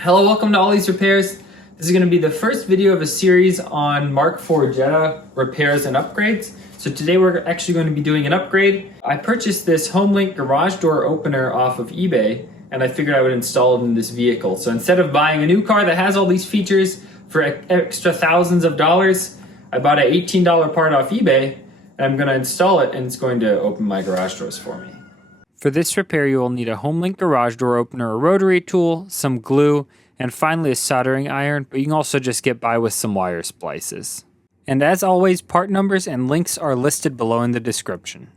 Hello, welcome to All These Repairs. This is going to be the first video of a series on Mk4 Jetta repairs and upgrades. So today we're actually going to be doing an upgrade. I purchased this Homelink garage door opener off of eBay, and I figured I would install it in this vehicle. So instead of buying a new car that has all these features for extra thousands of dollars, I bought an $18 part off eBay, and I'm going to install it, and it's going to open my garage doors for me. For this repair, you will need a Homelink garage door opener, a rotary tool, some glue, and finally a soldering iron, but you can also just get by with some wire splices. And as always, part numbers and links are listed below in the description.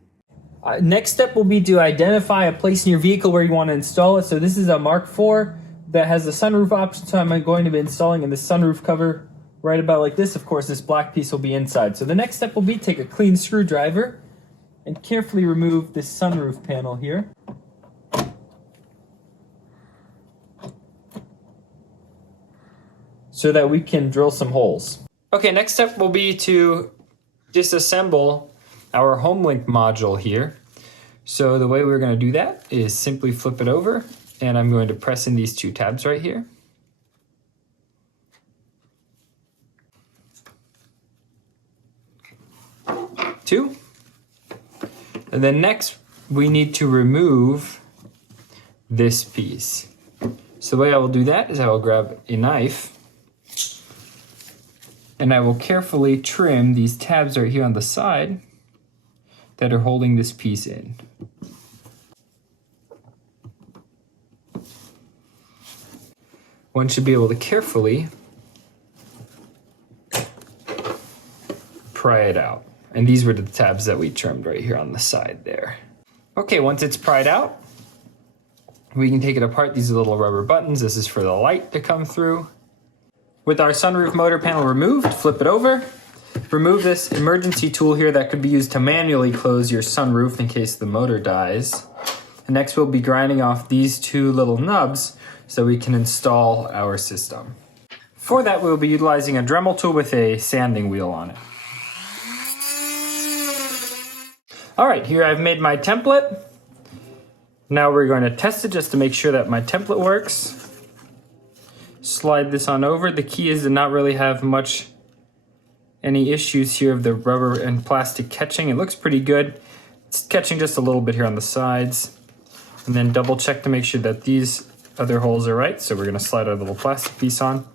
Next step will be to identify a place in your vehicle where you want to install it. So this is a Mk4 that has the sunroof option, so I'm going to be installing in the sunroof cover right about like this. Of course, this black piece will be inside. So the next step will be take a clean screwdriver and carefully remove this sunroof panel here. So that we can drill some holes. Okay, next step will be to disassemble our Homelink module here. So the way we're going to do that is simply flip it over, and I'm going to press in these two tabs right here. Two. And then next, we need to remove this piece. So the way I will do that is I will grab a knife and I will carefully trim these tabs right here on the side that are holding this piece in. One should be able to carefully pry it out. And these were the tabs that we trimmed right here on the side there. Okay, once it's pried out, we can take it apart. These are little rubber buttons. This is for the light to come through. With our sunroof motor panel removed, flip it over. Remove this emergency tool here that could be used to manually close your sunroof in case the motor dies. And next we'll be grinding off these two little nubs so we can install our system. For that, we'll be utilizing a Dremel tool with a sanding wheel on it. All right, here I've made my template. Now we're going to test it just to make sure that my template works. Slide this on over. The key is to not really have any issues here of the rubber and plastic catching. It looks pretty good. It's catching just a little bit here on the sides. And then double check to make sure that these other holes are right. So we're going to slide our little plastic piece on.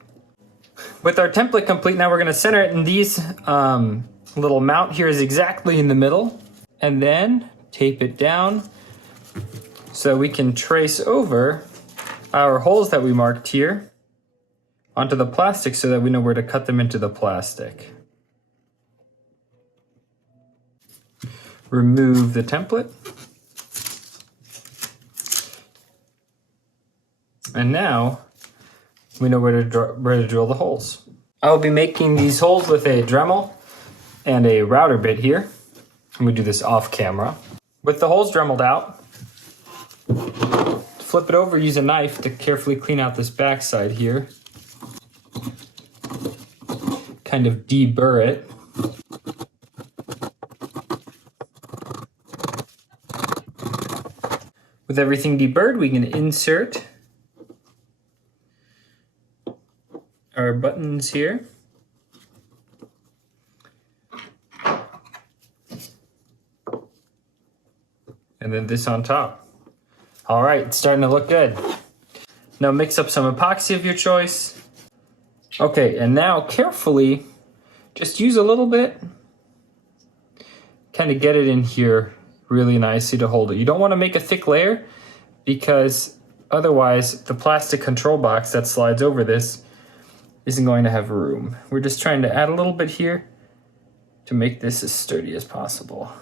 With our template complete, now we're going to center it, and these little mount here is exactly in the middle. And then tape it down so we can trace over our holes that we marked here onto the plastic so that we know where to cut them into the plastic. Remove the template. And now we know where to drill the holes. I will be making these holes with a Dremel and a router bit here. I'm going to do this off camera. With the holes dremeled out, flip it over, use a knife to carefully clean out this backside here. Kind of deburr it. With everything deburred, we can insert our buttons here. And then this on top. All right, it's starting to look good. Now mix up some epoxy of your choice. Okay, and now carefully, just use a little bit. Kind of get it in here really nicely to hold it. You don't want to make a thick layer because otherwise the plastic control box that slides over this isn't going to have room. We're just trying to add a little bit here to make this as sturdy as possible.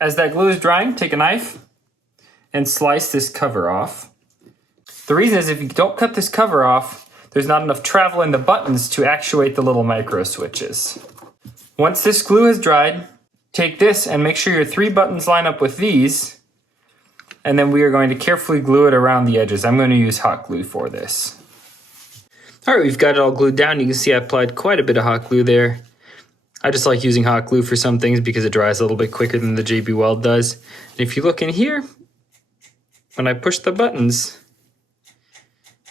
As that glue is drying, take a knife and slice this cover off. The reason is if you don't cut this cover off, there's not enough travel in the buttons to actuate the little micro switches. Once this glue has dried, take this and make sure your 3 buttons line up with these, and then we are going to carefully glue it around the edges. I'm going to use hot glue for this. All right, we've got it all glued down. You can see I applied quite a bit of hot glue there. I just like using hot glue for some things because it dries a little bit quicker than the JB Weld does. And if you look in here, when I push the buttons,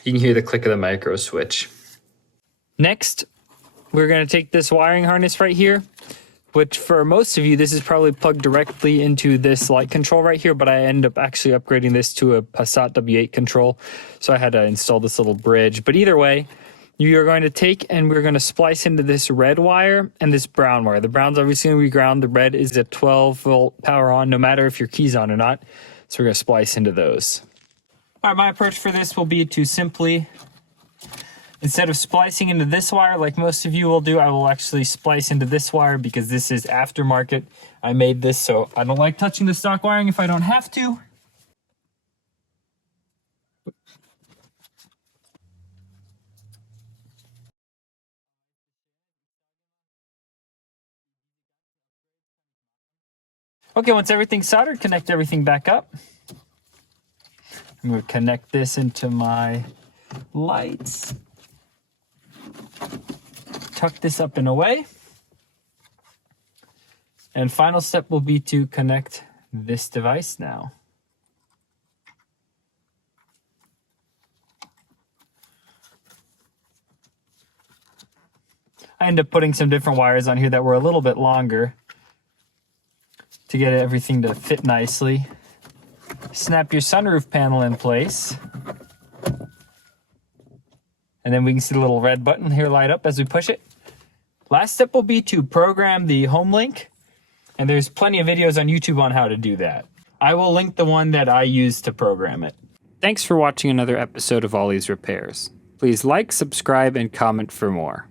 You can hear the click of the micro switch. Next, we're going to take this wiring harness right here, which for most of you, this is probably plugged directly into this light control right here, but I end up actually upgrading this to a Passat W8 control. So I had to install this little bridge. But either way, you're going to take and we're going to splice into this red wire and this brown wire. The brown's obviously going to be ground. The red is a 12-volt power on, no matter if your key's on or not. So we're going to splice into those. All right, my approach for this will be to simply, instead of splicing into this wire like most of you will do, I will actually splice into this wire because this is aftermarket. I made this, so I don't like touching the stock wiring if I don't have to. Okay, once everything's soldered, connect everything back up. I'm going to connect this into my lights. Tuck this up and away. And final step will be to connect this device now. I ended up putting some different wires on here that were a little bit longer to get everything to fit nicely. Snap your sunroof panel in place. And then we can see the little red button here light up as we push it. Last step will be to program the Homelink. And there's plenty of videos on YouTube on how to do that. I will link the one that I use to program it. Thanks for watching another episode of Ollie's Repairs. Please like, subscribe, and comment for more.